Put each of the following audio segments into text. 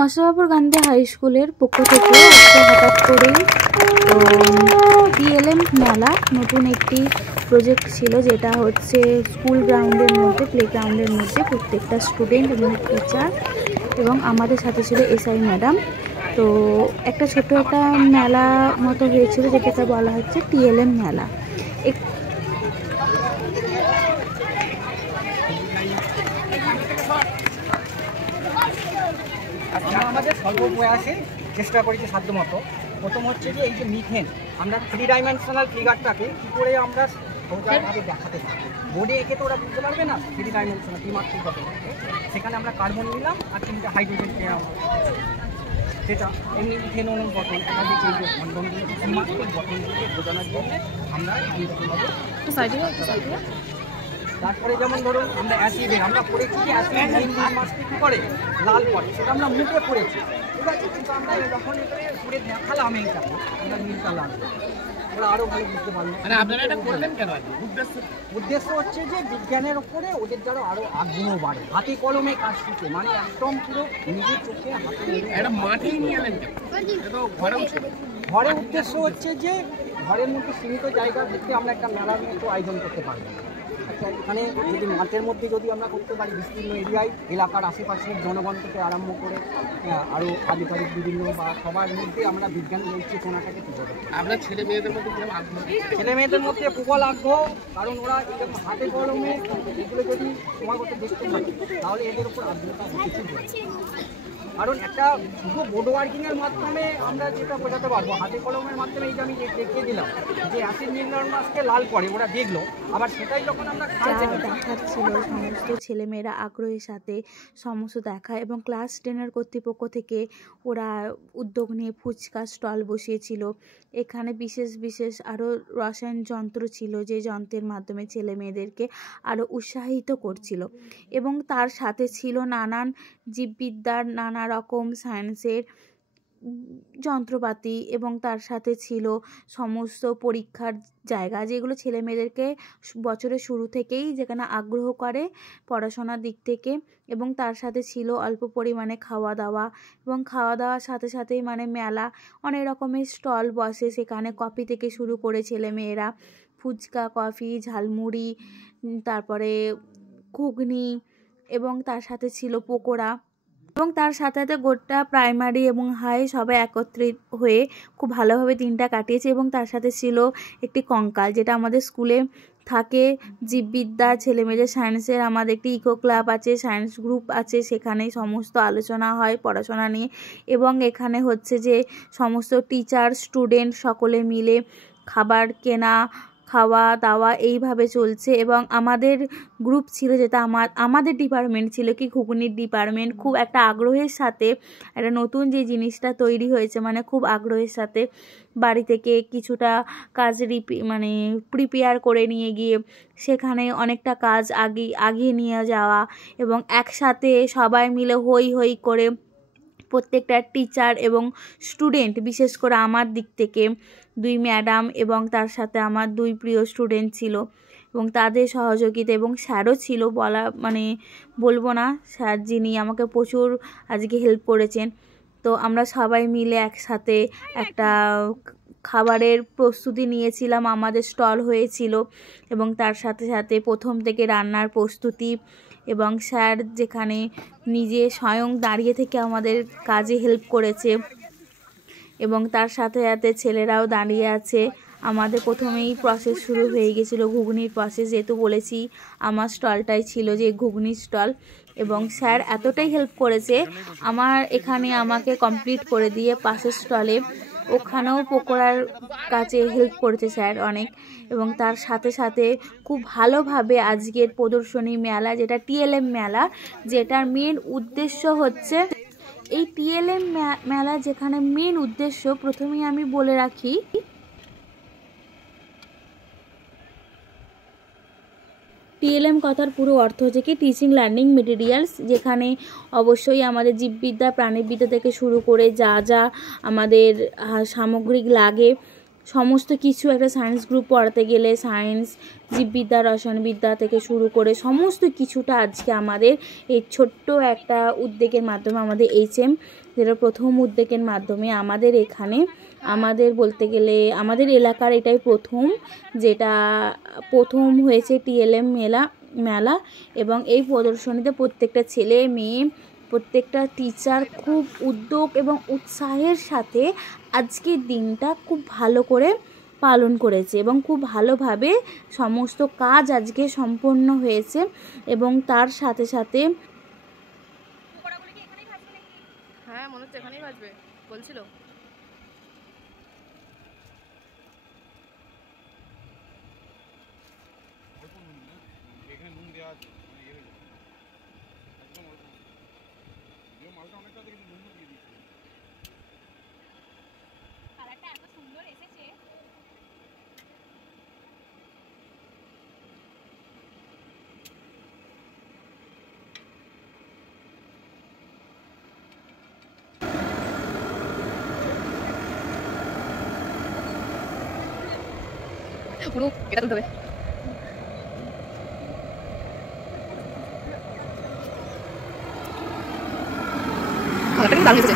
মশাবাবুর Gandhi high স্কুলের পক্ষ থেকে হঠাৎ করেই টিএলএম মেলা নতুন একটি প্রজেক্ট ছিল, যেটা হচ্ছে স্কুল গ্রাউন্ডের মধ্যে, প্লে গ্রাউন্ডের মধ্যে প্রত্যেকটা স্টুডেন্ট এবং টিচার এবং আমাদের সাথে ছিল এসআই ম্যাডাম। তো একটা ছোট একটা মেলা মতো হয়েছিল, যেটাকে বলা হচ্ছে টিএলএম মেলা। আমরা আমাদের স্বল্প প্রয়াসে চেষ্টা করেছি সাধ্যমতো। প্রথম হচ্ছে যে এই যে মিথেন, আমরা 3 ডাইমেনশনাল ফিগারটাকে কী করে আমরা সোজাভাবে দেখাতে পারি। বোর্ডে এঁকে তো ওরা বুঝতে পারবে না 3 ডাইমেনশনাল দ্বিমাত্রিক গঠন। সেখানে আমরা কার্বন নিলাম আর 3টা হাইড্রোজেন পেলাম, সেটা এমনি মিথেন অণুর গঠন একাধিক এই যে বন্ধনগুলো দ্বিমাত্রিক গঠনগুলোকে বোঝানোর জন্য আমরা এইরকমভাবে। তারপরে যেমন ধরুন আমরা অ্যাসিডের আমরা পড়েছি যে অ্যাসিড মেইন মাছকে কী করে লাল করে, সেটা আমরা মুখে পড়েছি, ঠিক আছে। কিন্তু আমরা যখন পুরে দেখালাম এইটাকে আমরা নীলটা লাল, ওরা আরও ভালো বুঝতে পারলো। মানে আপনারা এটা করলেন কেন? উদ্দেশ্য হচ্ছে যে বিজ্ঞানের ওপরে ওদের দ্বারা আরও আগ্রহ বাড়ে, হাতে কলমে কাজ শিখে, মানে একদম পুরো নিজের চোখে হাতে এটা মাঠেই নিয়ে এলেন কেন? ঘরে উদ্দেশ্য হচ্ছে যে ঘরের মধ্যে সীমিত জায়গার ভিত্তিতে আমরা একটা মেলার মতো আয়োজন করতে পারবো। আচ্ছা, এখানে যদি মাঠের মধ্যে যদি আমরা করতে পারি, বিস্তীর্ণ এরিয়ায় এলাকার আশেপাশের জনগণ থেকে আরম্ভ করে আরও আধিকারিক বিভিন্ন বা সবার মধ্যে আমরা বিজ্ঞানের এই চেতনাটাকে তুলে দেবো। আপনার ছেলে মেয়েদের মধ্যে কেমন আগ্রহ? ছেলে মেয়েদের মধ্যে প্রবল আগ্রহ, কারণ ওরা এরকম হাতে কলমে এগুলো যদি ক্রমাগত দেখতে পারে তাহলে এদের উপর আগ্রহটা বেশি হবে। কারণ একটা শুধু বোর্ড ওয়ার্কিংয়ের মাধ্যমে আমরা যেটা বোঝাতে পারবো, হাতে কলমের মাধ্যমে এই যে আমি দেখিয়ে দিলাম যে অ্যাসিড নীল মাছকে লাল করে, ওরা দেখলো, আবার সেটাই যখন আমরা দেখাচ্ছিল সমস্ত ছেলেমেয়েরা আগ্রহের সাথে সমস্ত দেখা, এবং ক্লাস 10-এর কর্তৃপক্ষ থেকে ওরা উদ্যোগ নিয়ে ফুচকা স্টল বসিয়েছিল। এখানে বিশেষ বিশেষ আরও রসায়ন যন্ত্র ছিল, যে যন্ত্রের মাধ্যমে ছেলে মেয়েদেরকে আরও উৎসাহিত করছিল, এবং তার সাথে ছিল নানান জীববিদ্যার নানা রকম সায়েন্সের যন্ত্রপাতি, এবং তার সাথে ছিল সমস্ত পরীক্ষার জায়গা, যেগুলো ছেলে মেয়েদেরকে বছরের শুরু থেকেই যেখানে আগ্রহ করে পড়াশোনার দিক থেকে। এবং তার সাথে ছিল অল্প পরিমাণে খাওয়া দাওয়া, এবং খাওয়া দাওয়ার সাথে সাথেই মানে মেলা অনেক রকমের স্টল বসে, সেখানে কফি থেকে শুরু করে ছেলে মেয়েরা ফুচকা, কফি, ঝালমুড়ি, তারপরে ঘুগনি, এবং তার সাথে ছিল পকোড়া, এবং তার সাথে সাথে গোটা প্রাইমারি এবং হাই সবাই একত্রিত হয়ে খুব ভালোভাবে দিনটা কাটিয়েছে। এবং তার সাথে ছিল একটি কঙ্কাল, যেটা আমাদের স্কুলে থাকে, জীববিদ্যা ছেলেমেয়েদের সায়েন্সের আমাদের একটি ইকো ক্লাব আছে, সায়েন্স গ্রুপ আছে, সেখানে সমস্ত আলোচনা হয় পড়াশোনা নিয়ে। এবং এখানে হচ্ছে যে সমস্ত টিচার স্টুডেন্ট সকলে মিলে খাবার কেনা, খাওয়া দাওয়া এইভাবে চলছে। এবং আমাদের গ্রুপ ছিল, যেটা আমাদের ডিপার্টমেন্ট ছিল কি ঘুগনির ডিপার্টমেন্ট, খুব একটা আগ্রহের সাথে একটা নতুন যে জিনিসটা তৈরি হয়েছে, মানে খুব আগ্রহের সাথে বাড়ি থেকে কিছুটা কাজ প্রিপেয়ার করে নিয়ে গিয়ে সেখানে অনেকটা কাজ আগিয়ে নিয়ে যাওয়া, এবং একসাথে সবাই মিলে হই হই করে প্রত্যেকটা টিচার এবং স্টুডেন্ট, বিশেষ করে আমার দিক থেকে 2 ম্যাডাম এবং তার সাথে আমার 2 প্রিয় স্টুডেন্ট ছিল, এবং তাদের সহযোগিতা, এবং স্যারও ছিল, বলবো না, স্যার যিনি আমাকে প্রচুর আজকে হেল্প করেছেন। তো আমরা সবাই মিলে একসাথে একটা খাবারের প্রস্তুতি নিয়েছিলাম, আমাদের স্টল হয়েছিল, এবং তার সাথে সাথে প্রথম থেকে রান্নার প্রস্তুতি, এবং স্যার যেখানে নিজে স্বয়ং দাঁড়িয়ে থেকে আমাদের কাজে হেল্প করেছে, এবং তার সাথে সাথে ছেলেরাও দাঁড়িয়ে আছে। আমাদের প্রথমেই প্রসেস শুরু হয়ে গেছিলো ঘুগনির প্রসেস, যেহেতু বলেছি আমার স্টলটাই ছিল যে ঘুগনির স্টল, এবং স্যার এতটাই হেল্প করেছে এখানে আমাকে কমপ্লিট করে দিয়ে পাশের স্টলে ওখানেও পকোড়ার কাছে হেল্প করেছে স্যার অনেক। এবং তার সাথে সাথে খুব ভালোভাবে আজকের প্রদর্শনী মেলা, যেটা টিএলএম মেলা, যেটার মেন উদ্দেশ্য হচ্ছে এই টিএলএম মেলা, যেখানে মেন উদ্দেশ্য প্রথমেই আমি বলে রাখি, টিএলএম কথার পুরো অর্থ হচ্ছে কি টিচিং লার্নিং মেটেরিয়ালস, যেখানে অবশ্যই আমাদের জীববিদ্যা প্রাণীবিদ্যা থেকে শুরু করে যা যা আমাদের সামগ্রিক লাগে সমস্ত কিছু একটা সায়েন্স গ্রুপ পড়াতে গেলে সায়েন্স, জীববিদ্যা, রসায়নবিদ্যা থেকে শুরু করে সমস্ত কিছুটা আজকে আমাদের এই ছোট্ট একটা উদ্যোগের মাধ্যমে, আমাদের HM যেটা প্রথম উদ্যোগের মাধ্যমে আমাদের এখানে, আমাদের বলতে গেলে আমাদের এলাকার এটাই প্রথম, যেটা প্রথম হয়েছে TLM মেলা। এবং এই প্রদর্শনীতে প্রত্যেকটা ছেলে মেয়ে, প্রত্যেকটা টিচার খুব উদ্যোগ এবং উৎসাহের সাথে আজকের দিনটা খুব ভালো করে পালন করেছে এবং খুব ভালোভাবে সমস্ত কাজ আজকে সম্পন্ন হয়েছে। এবং তার সাথে সাথে হ্যাঁ মনে হচ্ছে এখানেই বাজবে বলছিল। পুরো এটা তুলতে হবে। খাবারটা কিন্তু দারুণ এসেছে।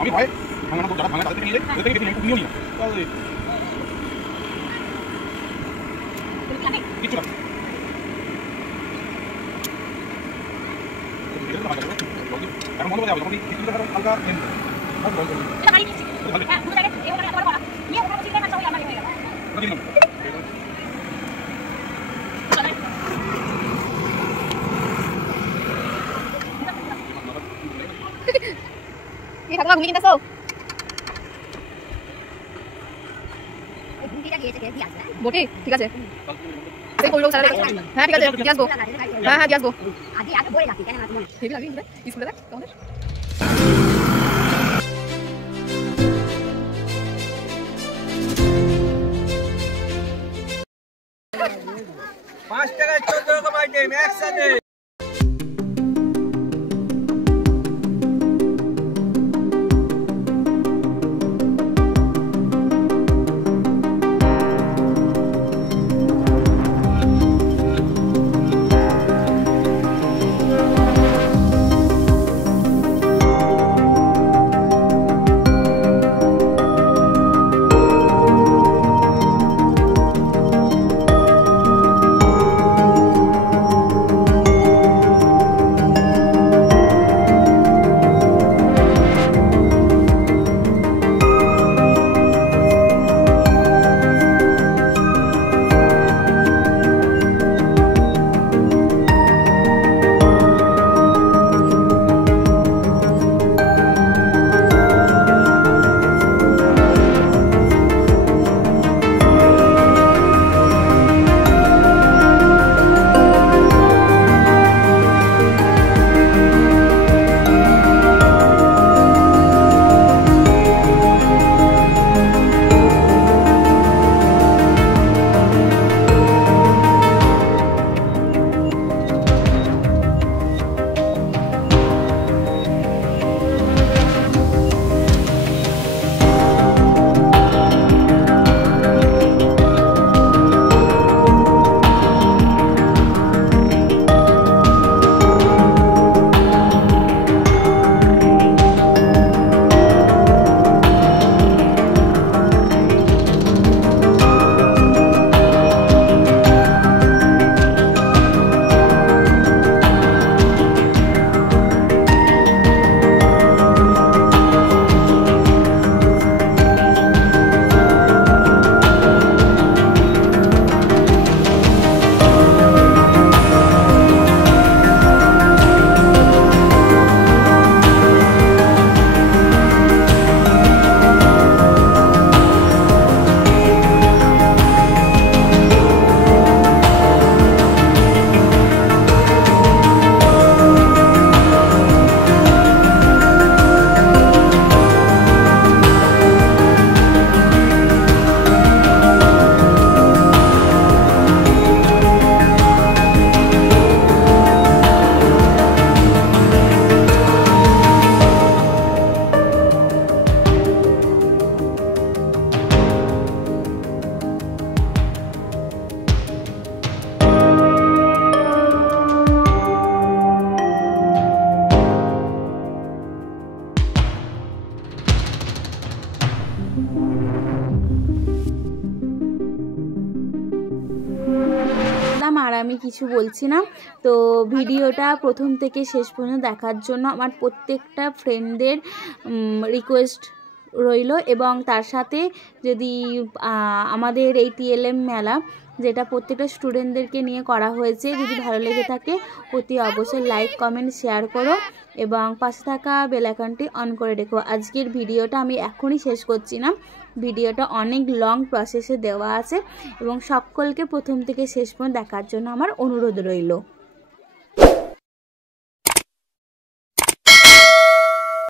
আমি ভাই ভাঙা না যারা ভাঙা তাদের নিয়ে যায় ওদের থেকে বেশি নিও না তাহলে কিছু না এখন মনে হবে যখন কিছু টাকা হালকা দেন সব বল করুন এটা গাড়ি নিচ্ছি হ্যাঁ পুরো জায়গা এই ওখানে বড় নিয়ে ওখানে চিন্তা না চাই আমরা হয়ে গেল এই ঠাকুমা ঘুমিয়ে কিনতেছো? বটি ঠিক আছে সেই কইলো স্যার। হ্যাঁ ঠিক আছে দিয়ে আসবো। হ্যাঁ দিয়ে আসবো। আগে বলে রাখি কেন আমার মনে হেভি লাগি স্কুলে দেখ তোমাদের। ৳5 14 রকম আইটেম একসাথে। আর আমি কিছু বলছি না। তো ভিডিওটা প্রথম থেকে শেষ পর্যন্ত দেখার জন্য আমার প্রত্যেকটা ফ্রেন্ডদের রিকোয়েস্ট রইল, এবং তার সাথে যদি আমাদের এই TLM মেলা যেটা প্রত্যেকটা স্টুডেন্টদেরকে নিয়ে করা হয়েছে, যদি ভালো লেগে থাকে অতি অবশ্যই লাইক কমেন্ট শেয়ার করো এবং পাশে থাকা বেল আইকনটি অন করে রেখো। আজকের ভিডিওটা আমি এখনই শেষ করছি না, ভিডিওটা অনেক লং প্রসেসে দেওয়া আছে এবং সকলকে প্রথম থেকে শেষ পর্যন্ত দেখার জন্য আমার অনুরোধ রইল।